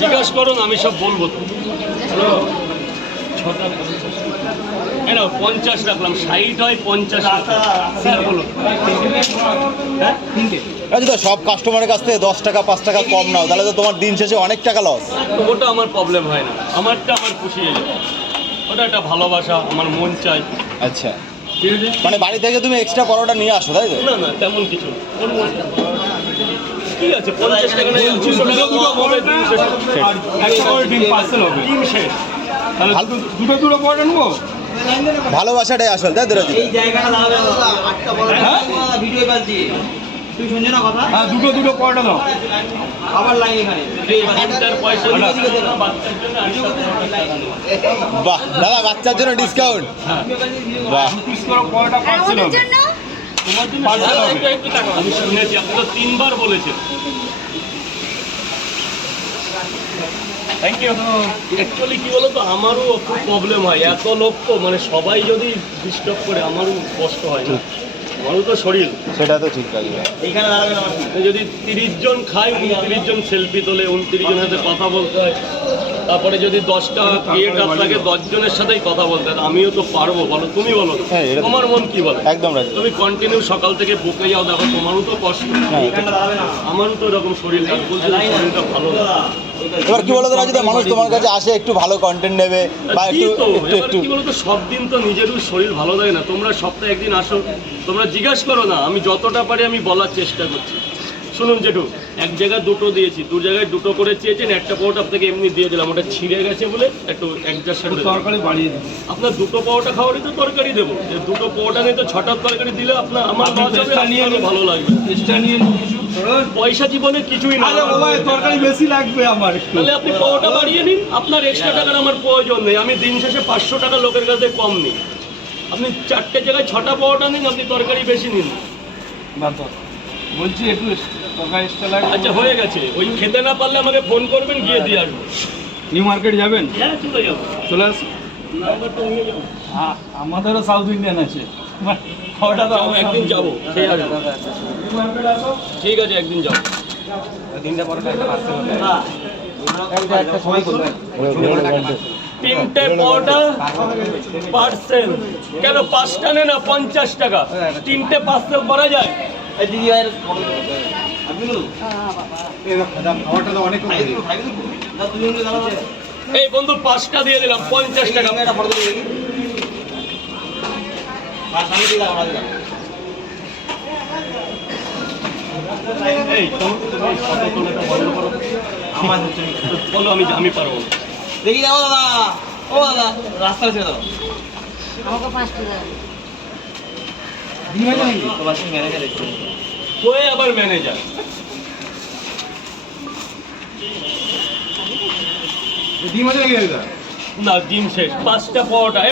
জিজ্ঞাসা করুন, আমি সব বলবো তো। 50 রাখলাম, 60 হয় 50 বলো। হ্যাঁ আচ্ছা, সব কাস্টমারের কাছ থেকে 10 টাকা 5 টাকা কম নাও, তাহলে তো তোমার দিন শেষে অনেক টাকা লস। ওটা আমার প্রবলেম হয় না, আমারটা আমার খুশি হয়ে যায়। ওটা একটা ভালোবাসা, আমার মন চাই। আচ্ছা, মানে বাড়ি থেকে তুমি এক্সট্রা পরোটা নিয়ে আসো, তাই তো? না না, তেমন কিছু কি আছে, 50 টাকা না 200 টাকা কম হবে, ডিম শেষ। দুটো পরোটা নেবো। ভালোবাসাটাই আসল, তাই তো? এই জায়গাটা দাঁড়াবে আটটা বড় ভিডিও বাজছি, তুই শুনছো না কথা? হ্যাঁ, দুটো পরোটা দাও। আবার লাইন এখানে পয়সা বাহ দাদা, বাচ্চার জন্য ডিসকাউন্ট। বাহ, পিস করে পরোটা পার্সেল হবে। আমি শুনেছি, আপনি তো 3 বার বলেছেন। Thank you. অ্যাকচুয়ালি কী বলো তো, আমারও খুব প্রবলেম হয়, এত লোক তো, মানে সবাই যদি ডিস্টার্ব করে আমারও কষ্ট হয় না, আমারও তো শরীর। সেটা তো ঠিক আছে। এইখানে দাঁড়াবে না। যদি 30 জন খায়, 29 জন সেলফি তোলে, 29 জনের সাথে কথা বলতে হয়, তারপরে যদি 10টা ক্রিয়েট আপনাকে 10 জনের সাথেই কথা বলতে হয়, আমিও তো পারবো বলো, তুমি বলো হ্যাঁ, এটা তো তোমার মন কি বলে? একদম রাইট। তুমি কন্টিনিউ সকাল থেকে বুকে যাও, দেখো তোমারও তো কষ্ট, এইখানে দাঁড়াবে না। আমারও তো এরকম শরীর কাজ বলছে, শরীরটা ভালো না। এবার কি বলতো রাজুদা, মানুষ তোমার কাছে আসে একটু ভালো কন্টেন্ট নেবে বা একটু তো একটু এবার একটু কি বলতো, সব দিন তো নিজেরও শরীর ভালো থাকে না। তোমরা সপ্তাহে একদিন আসো, তোমরা জিজ্ঞাসা করো না, আমি যতটা পারি আমি বলার চেষ্টা করছি। শুনুন জেঠু, এক জায়গায় 2টো দিয়েছি, 2 জায়গায় 2টো করে চেয়েছেন, একটা পরোটা আপনাকে এমনি দিয়ে দিলাম, ওটা ছিঁড়ে গেছে বলে একটু অ্যাডজাস্ট করে দিলাম। তরকারি বাড়িয়ে দিই। আপনার 2টো পরোটা খাওয়ারই তো তরকারি দেবো, 2টো পরোটা নিয়ে তো 6টা তরকারি দিলে আপনার আমার আপনি লস হবে, চেষ্টা নিয়ে আপনারও নিন। ভালো লাগবে। চেষ্টা নিয়ে কিছু পয়সা জীবনে কিছুই না। আরে বাবা, তরকারি বেশি লাগবে আমার একটু। তাহলে আপনি পরোটা বাড়িয়ে নিন, আপনার এক্সট্রা টাকার আমার প্রয়োজন নেই। আমি দিন শেষে 500 টাকা লোকের কাছে কম নিই। আপনি 4টে জায়গায় 6টা পরোটা নিন, আপনি তরকারি বেশি নিন। বলছি একটু তরকারি এক্সট্রা লাগবে। আচ্ছা, হয়ে গেছে। ওই খেতে না পারলে আমাকে ফোন করবেন, গিয়ে দিয়ে আসবো। নিউ মার্কেট যাবেন? হ্যাঁ, চলে যাবো। চলে আসুন। নাম্বারটা নিয়ে যাবো। আমাদেরও সাউথ ইন্ডিয়ান আছে। ওটা তো একদিন যাবো, খেয়ে আসবো। নিউ মার্কেট আসো। ঠিক আছে, একদিন যাবো। সবাই করবে। 3টে পরোটা পার্সেল। কেন 5টা নেই না 50 টাকা? 3টে পার্সেল করা যায়? এই দিদি ভাইয়ের আপনি বলুন। এই বন্ধু, 5টা দিয়ে দিলাম, 50 টাকা। একটা ফটো তুলে দেখি। সামনে দিলাম, আমরা দিলাম। এই তুমি ফটো তোলাটা বন্ধ করো। আমার হচ্ছে বলো, আমি পারবো না। দেখি দাও দাদা। ও দাদা, রাস্তা ছেড়ে দাও। আমাকে 5 টাকা দিদি ভাই তো নাকি? তো বাসি ম্যানেজার এসেছে। কই আবার ম্যানেজার? ডিম আছে নাকি দাদা? না, ডিম শেষ। 5টা পরোটা।